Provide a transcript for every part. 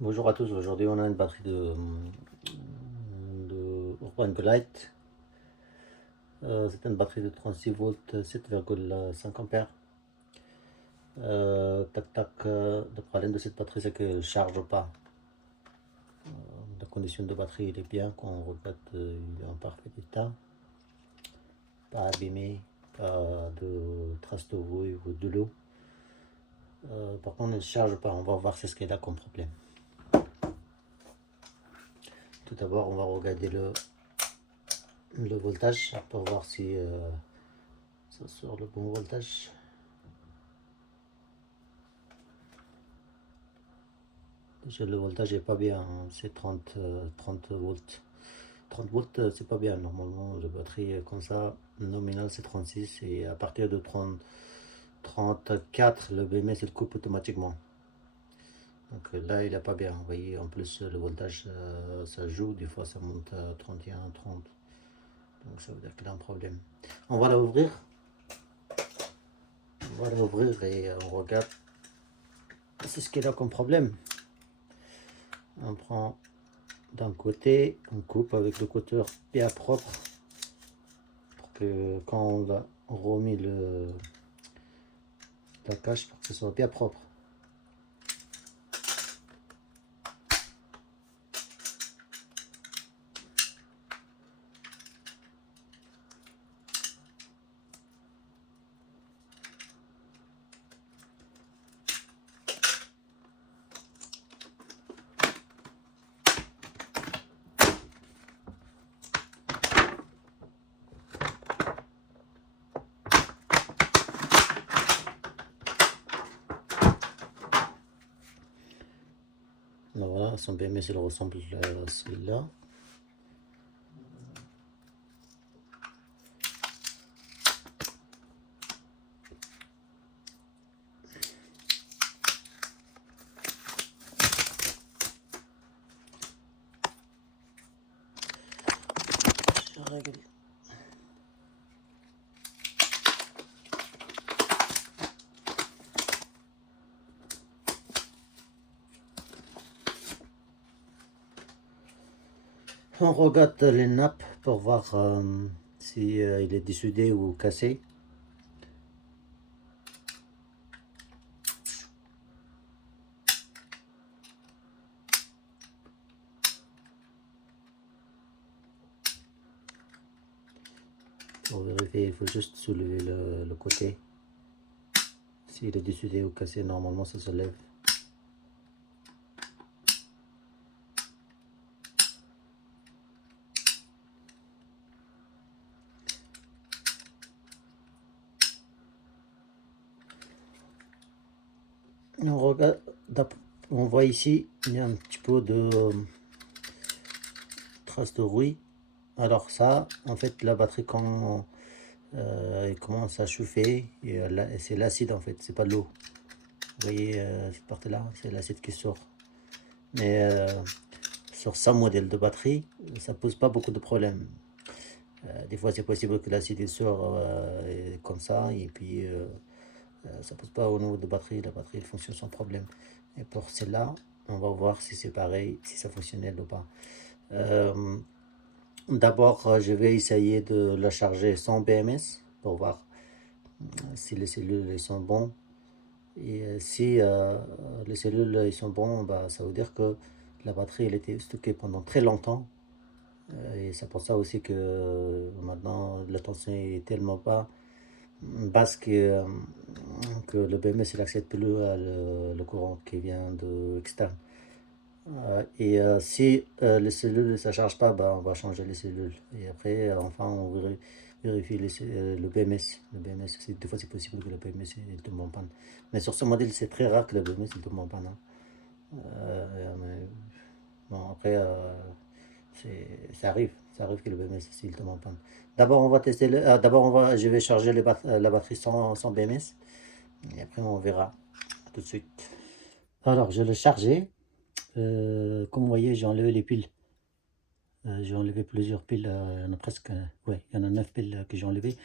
Bonjour à tous, aujourd'hui on a une batterie de Urban Glide. C'est une batterie de 36 volts, 7,5 ampères. Le problème de cette batterie c'est qu'elle ne charge pas. La condition de batterie elle est bien, quand on regarde il est en parfait état, pas abîmé, pas de traces de rouille ou de l'eau. Par contre elle ne charge pas, on va voir c'est ce qu'elle a comme problème. Tout d'abord on va regarder le voltage pour voir si ça sort le bon voltage. Déjà le voltage est pas bien, hein, c'est 30 volts. 30 volts c'est pas bien, normalement la batterie comme ça, nominal c'est 36 et à partir de 34 le BMS il coupe automatiquement. Donc là il est pas bien, vous voyez, en plus le voltage ça joue, des fois ça monte à 31, 30. Donc ça veut dire qu'il a un problème. On va l'ouvrir, et on regarde c'est ce qu'il a comme problème. On prend d'un côté, on coupe avec le cutter bien propre pour que quand on a remis la cache pour que ce soit bien propre. Donc voilà, son BMS il ressemble à celui-là. Je règle. On regarde les nappes pour voir si il est dessoudé ou cassé. Pour vérifier, il faut juste soulever le côté. S'il est dessoudé ou cassé, normalement ça se lève. On regarde, on voit ici, il y a un petit peu de traces de rouille. Alors ça, en fait, la batterie quand il commence à chauffer, et c'est l'acide en fait, c'est pas de l'eau. Vous voyez cette partie là, c'est l'acide qui sort. Mais sur ce modèle de batterie, ça pose pas beaucoup de problèmes. Des fois c'est possible que l'acide sort comme ça, et puis ça pose pas au niveau de batterie, la batterie elle fonctionne sans problème. Et pour celle-là, on va voir si c'est pareil, si ça fonctionnel ou pas. D'abord je vais essayer de la charger sans BMS pour voir si les cellules sont bons. Et si les cellules ils sont bons, bah, ça veut dire que la batterie elle était stockée pendant très longtemps. Et c'est pour ça aussi que maintenant la tension est tellement bas, basse que le BMS il accepte plus le courant qui vient de externe. Et si les cellules ne se chargent pas, bah, on va changer les cellules. Et après, enfin, on vérifie le BMS. Le BMS, des fois, c'est possible que le BMS il tombe en panne. Mais sur ce modèle, c'est très rare que le BMS il tombe en panne, hein. Mais bon, après, ça arrive que le BMS il tombe en panne. D'abord, on va tester je vais charger la batterie sans BMS. Et après, on verra tout de suite. Alors, je l'ai chargé. Comme vous voyez, j'ai enlevé les piles. J'ai enlevé plusieurs piles, il y en a presque, ouais, il y en a 9 piles que j'ai enlevées.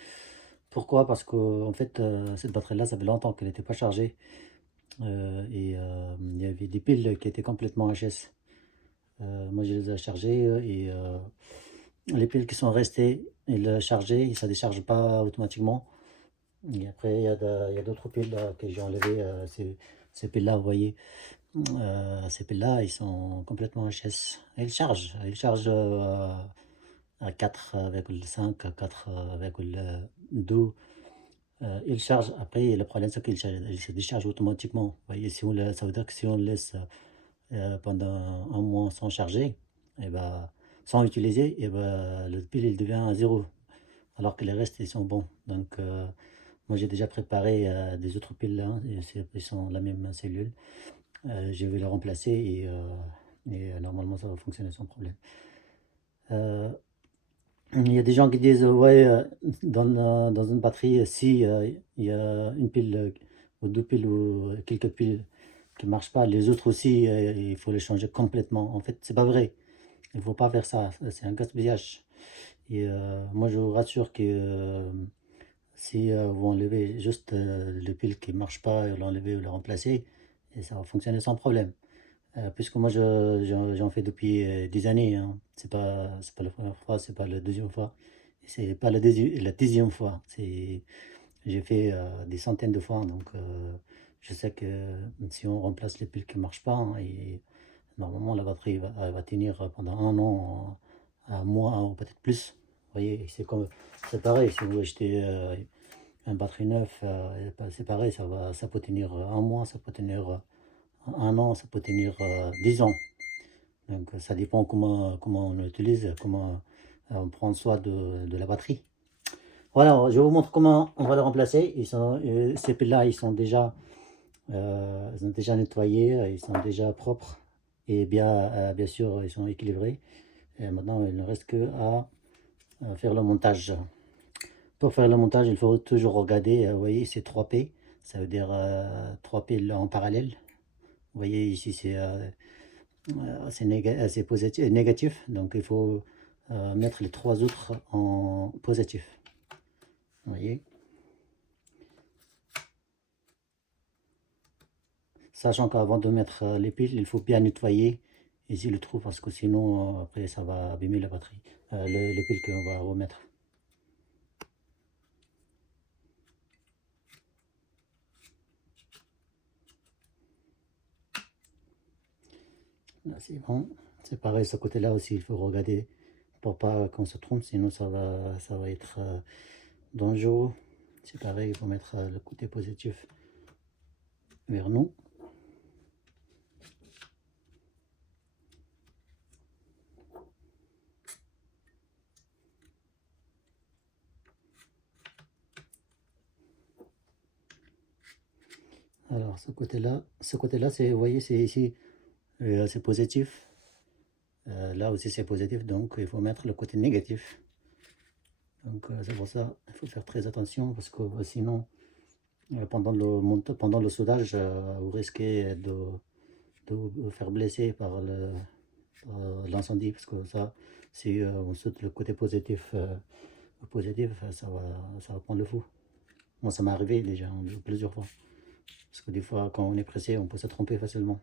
Pourquoi? Parce que en fait, cette batterie-là, ça fait longtemps qu'elle n'était pas chargée. Il y avait des piles qui étaient complètement HS. Moi, je les ai chargées les piles qui sont restées, ils chargées, et ça ne décharge pas automatiquement. Et après, il y a d'autres piles que j'ai enlevées. Ces piles-là, vous voyez, ces piles-là, ils sont complètement HS. Et ils chargent à 4,5, à 4,2. Il charge. Après, le problème, c'est qu'il se décharge automatiquement. Vous voyez, si ça veut dire que si on le laisse pendant un mois sans charger, et ben, sans utiliser, et ben, le pile il devient à zéro. Alors que les restes, ils sont bons. Donc, moi, j'ai déjà préparé des autres piles là. Ils sont la même cellule. Je vais les remplacer normalement, ça va fonctionner sans problème. Il y a des gens qui disent, ouais, dans une batterie, si il y a une pile ou deux piles ou quelques piles qui ne marchent pas, les autres aussi, il faut les changer complètement. En fait, c'est pas vrai. Il ne faut pas faire ça. C'est un gaspillage. Moi, je vous rassure que si vous enlevez juste les piles qui ne marchent pas, et l'enlever ou les remplacer, et ça va fonctionner sans problème. Puisque moi, j'en fais depuis des années, hein. C'est pas la première fois, c'est pas la deuxième fois. Et c'est pas la dixième fois. J'ai fait des centaines de fois. Donc, je sais que si on remplace les piles qui ne marchent pas, hein, et normalement, la batterie elle va tenir pendant un an, un mois ou peut-être plus. Vous voyez, c'est pareil. Si vous achetez un batterie neuf, c'est pareil. Ça peut tenir un mois, ça peut tenir un an, ça peut tenir 10 ans. Donc ça dépend comment on l'utilise, comment on prend soin de la batterie. Voilà, je vous montre comment on va le remplacer. Ces piles-là, ils sont déjà nettoyés, ils sont déjà propres et bien sûr, ils sont équilibrés. Et maintenant, il ne reste que à faire le montage. Pour faire le montage, il faut toujours regarder, vous voyez, c'est 3P, ça veut dire 3 piles en parallèle. Vous voyez ici, c'est positif, négatif, donc il faut mettre les 3 autres en positif. Vous voyez, sachant qu'avant de mettre les piles, il faut bien nettoyer ici le trou parce que sinon après ça va abîmer la batterie, les piles qu'on va remettre. Là c'est bon, c'est pareil ce côté-là aussi, il faut regarder pour pas qu'on se trompe, sinon ça va être dangereux. C'est pareil, il faut mettre le côté positif vers nous. Alors ce côté-là, c'est, vous voyez, c'est ici, c'est positif. Là aussi c'est positif, donc il faut mettre le côté négatif. Donc c'est pour ça, il faut faire très attention parce que sinon, pendant le soudage, vous risquez de vous faire blesser par l'incendie parce que ça, si on soude le côté positif, ça va prendre le feu. Moi, ça m'est arrivé déjà plusieurs fois. Parce que des fois, quand on est pressé, on peut se tromper facilement.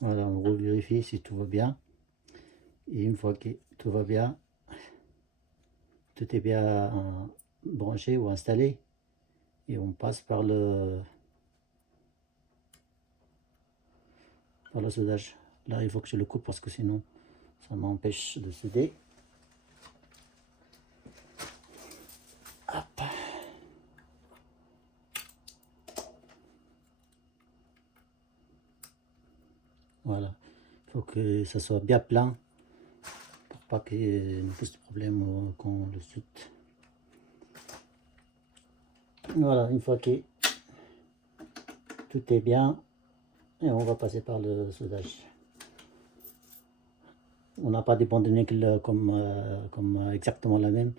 Voilà, on revérifie si tout va bien. Et une fois que tout va bien, tout est bien branché ou installé, et on passe par le soudage. Là, il faut que je le coupe parce que sinon, ça m'empêche de souder. Hop. Voilà, il faut que ça soit bien plein pour pas qu'il nous pose de problème quand on le soude. Voilà, une fois que tout est bien, et on va passer par le soudage. On n'a pas des bandes de nickel comme exactement la même,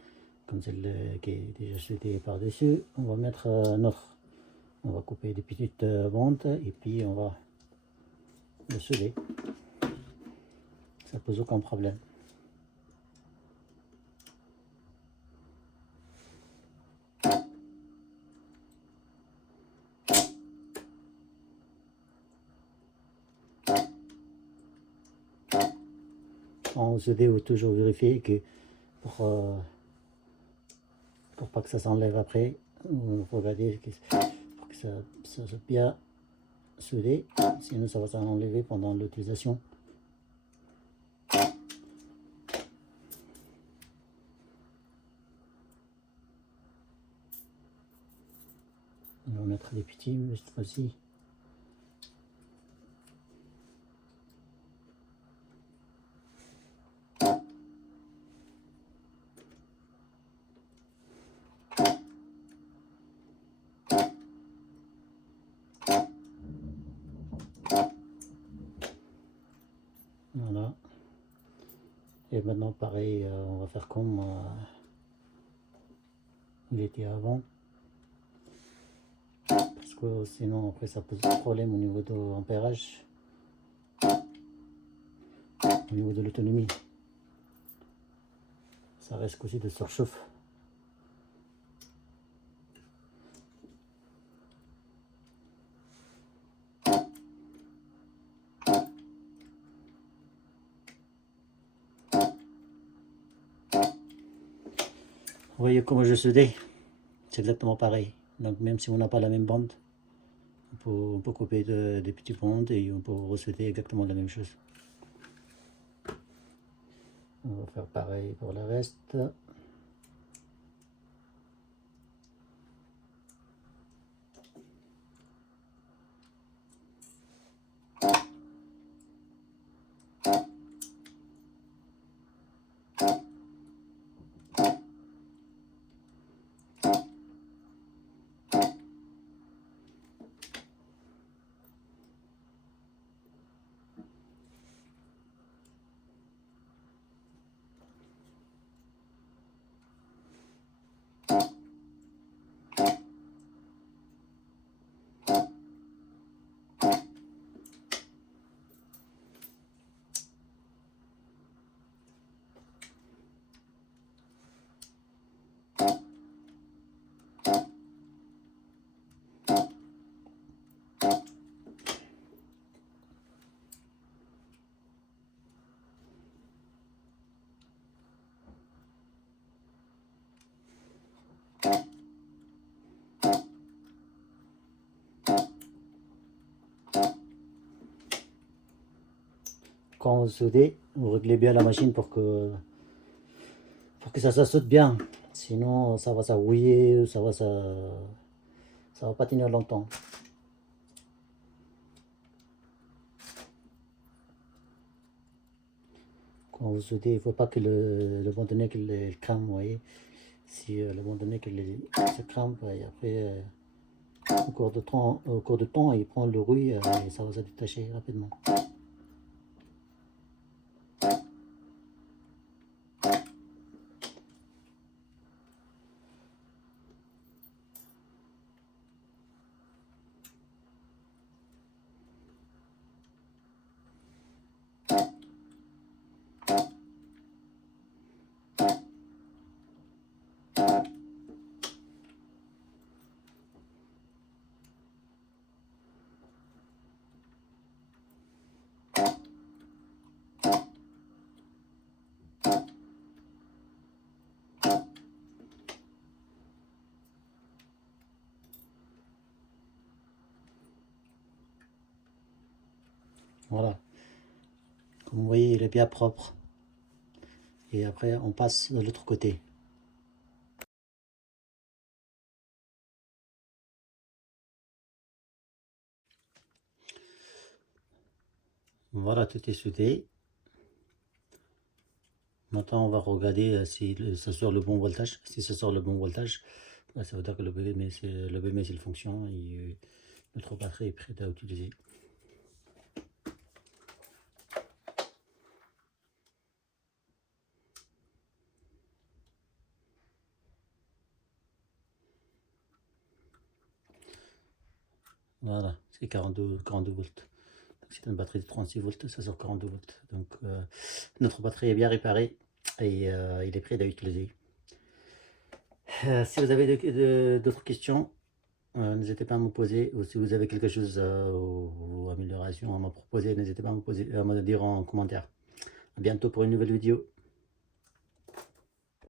comme celle qui est déjà soudée par-dessus. On va mettre notre. On va couper des petites bandes et puis on va le souder. Ça pose aucun problème. En CD, il faut toujours vérifier que pour pas que ça s'enlève après, regardez pour que ça soit bien soudé, sinon ça va s'enlever pendant l'utilisation. On va mettre des petits cette fois-ci. Voilà. Et maintenant pareil, on va faire comme il était avant. Parce que sinon après ça pose problème au niveau de l'ampérage, au niveau de l'autonomie. Ça risque aussi de surchauffe. Vous voyez comment je soudais, c'est exactement pareil. Donc même si on n'a pas la même bande, on peut couper des petits bandes et on peut ressouder exactement la même chose. On va faire pareil pour le reste. Quand vous soudez, vous réglez bien la machine pour que ça soude bien. Sinon ça va rouiller, ça va pas tenir longtemps. Quand vous soudez, il ne faut pas que le bandonnet qu'il crame, vous voyez. Si le bandonnet qu'il se crame, et après au cours de temps, il prend le rouille et ça va se détacher rapidement. Voilà. Comme vous voyez, il est bien propre. Et après, on passe de l'autre côté. Voilà, tout est soudé. Maintenant, on va regarder si ça sort le bon voltage. Si ça sort le bon voltage, ça veut dire que le BMS il fonctionne et notre batterie est prête à utiliser. Voilà, c'est 42 volts. C'est une batterie de 36 volts, ça sort 42 volts. Donc notre batterie est bien réparée et il est prêt à utiliser. Si vous avez d'autres questions, n'hésitez pas à me poser, ou si vous avez quelque chose ou amélioration à me proposer, n'hésitez pas à me dire en commentaire. À bientôt pour une nouvelle vidéo.